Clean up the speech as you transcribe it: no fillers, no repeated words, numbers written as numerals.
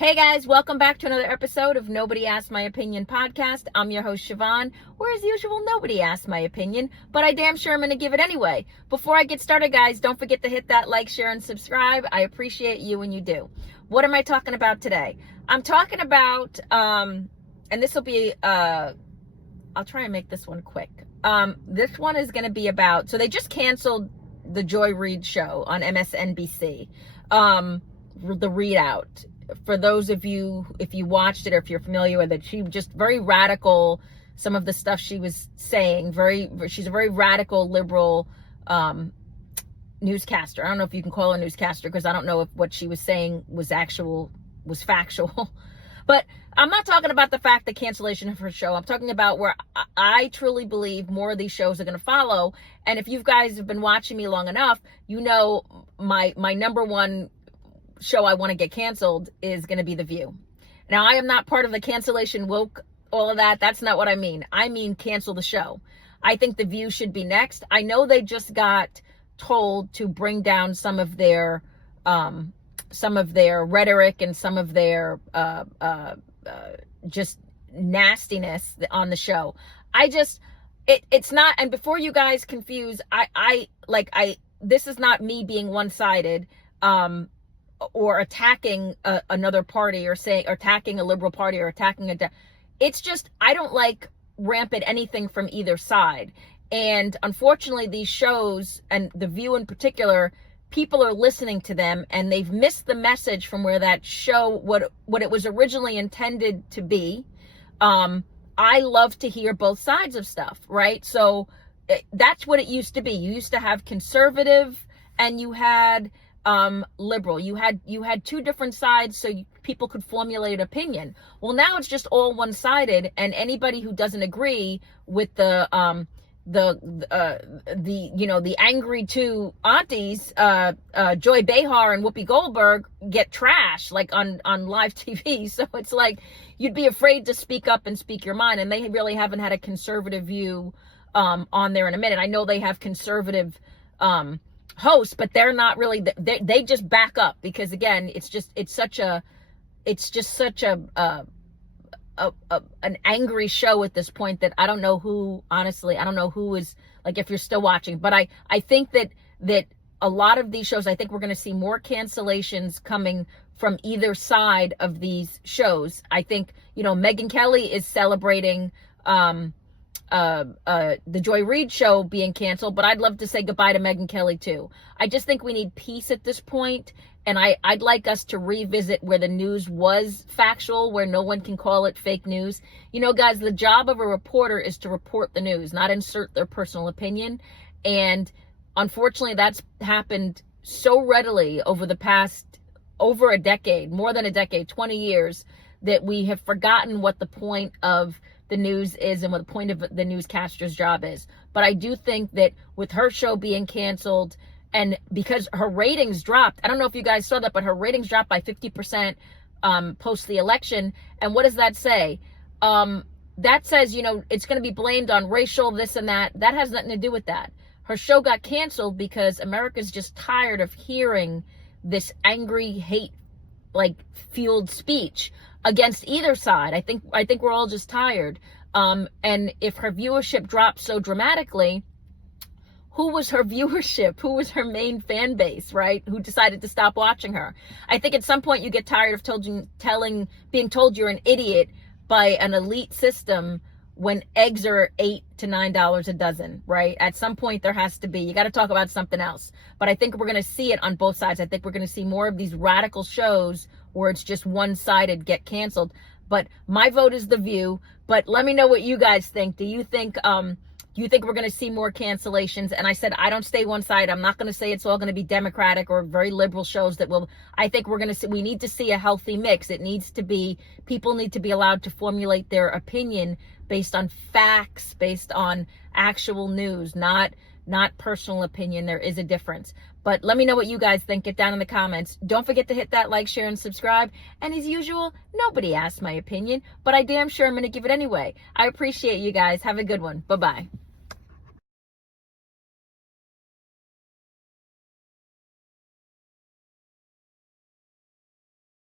Hey guys, welcome back to another episode of Nobody Asked My Opinion podcast. I'm your host, Siobhan, where as usual, nobody asked my opinion, but I damn sure am going to give it anyway. Before I get started, guys, don't forget to hit that like, share, and subscribe. I appreciate you when you do. What am I talking about today? I'm talking about, and this will be, I'll try and make this one quick. This one is going to be about, so they just canceled the Joy Reid show on MSNBC, the readout. For those of you, if you watched it or if you're familiar with it, she just very radical, some of the stuff she was saying, she's a very radical liberal newscaster. I don't know if you can call her a newscaster because I don't know if what she was saying was factual. But I'm not talking about the fact that cancellation of her show. I'm talking about where I truly believe more of these shows are going to follow. And if you guys have been watching me long enough, you know my number one show I want to get canceled is going to be The View. Now, I am not part of the cancellation woke, all of that. That's not what I mean. I mean cancel the show. I think The View should be next. I know they just got told to bring down some of their rhetoric and some of their just nastiness on the show. It's not, and before you guys confuse, this is not me being one-sided, or attacking another party or attacking a liberal party or attacking it's just, I don't like rampant anything from either side. And unfortunately, these shows, and The View in particular, people are listening to them and they've missed the message from where that show, what it was originally intended to be. I love to hear both sides of stuff, right? So that's what it used to be. You used to have conservative and you had liberal. You had two different sides so people could formulate an opinion. Well, now it's just all one-sided, and anybody who doesn't agree with the angry two aunties, Joy Behar and Whoopi Goldberg, get trashed like on live TV. So it's like you'd be afraid to speak up and speak your mind, and they really haven't had a conservative view on there in a minute. I know they have conservative hosts, but they're not really, they just back up because again, it's just such an angry show at this point that I don't know who, honestly, I don't know who is, like, if you're still watching, but I think that a lot of these shows, I think we're going to see more cancellations coming from either side of these shows. I think, Megyn Kelly is celebrating, the Joy Reid show being canceled, but I'd love to say goodbye to Megyn Kelly too. I just think we need peace at this point, and I'd like us to revisit where the news was factual, where no one can call it fake news. Guys, the job of a reporter is to report the news, not insert their personal opinion. And unfortunately, that's happened so readily over a decade, more than a decade, 20 years, that we have forgotten what the point of the news is and what the point of the newscaster's job is. But I do think that with her show being canceled, and because her ratings dropped, I don't know if you guys saw that, but her ratings dropped by 50% post the election. And what does that say? That says, it's going to be blamed on racial this and that. That has nothing to do with that. Her show got canceled because America's just tired of hearing this angry, hate, fueled speech against either side. I think we're all just tired. And if her viewership dropped so dramatically, who was her viewership? Who was her main fan base, right? Who decided to stop watching her? I think at some point you get tired of being told you're an idiot by an elite system when eggs are $8 to $9 a dozen, right? At some point there has to be, you got to talk about something else. But I think we're going to see it on both sides. I think we're going to see more of these radical shows where it's just one-sided get canceled. But my vote is The View. But let me know what you guys think. Do you think we're going to see more cancellations? And I said, I don't stay one side. I'm not going to say it's all going to be Democratic or very liberal shows that will. I think we need to see a healthy mix. People need to be allowed to formulate their opinion based on facts, based on actual news, not personal opinion. There is a difference. But let me know what you guys think. Get down in the comments. Don't forget to hit that like, share, and subscribe. And as usual, nobody asked my opinion, but I damn sure I'm going to give it anyway. I appreciate you guys. Have a good one. Bye-bye.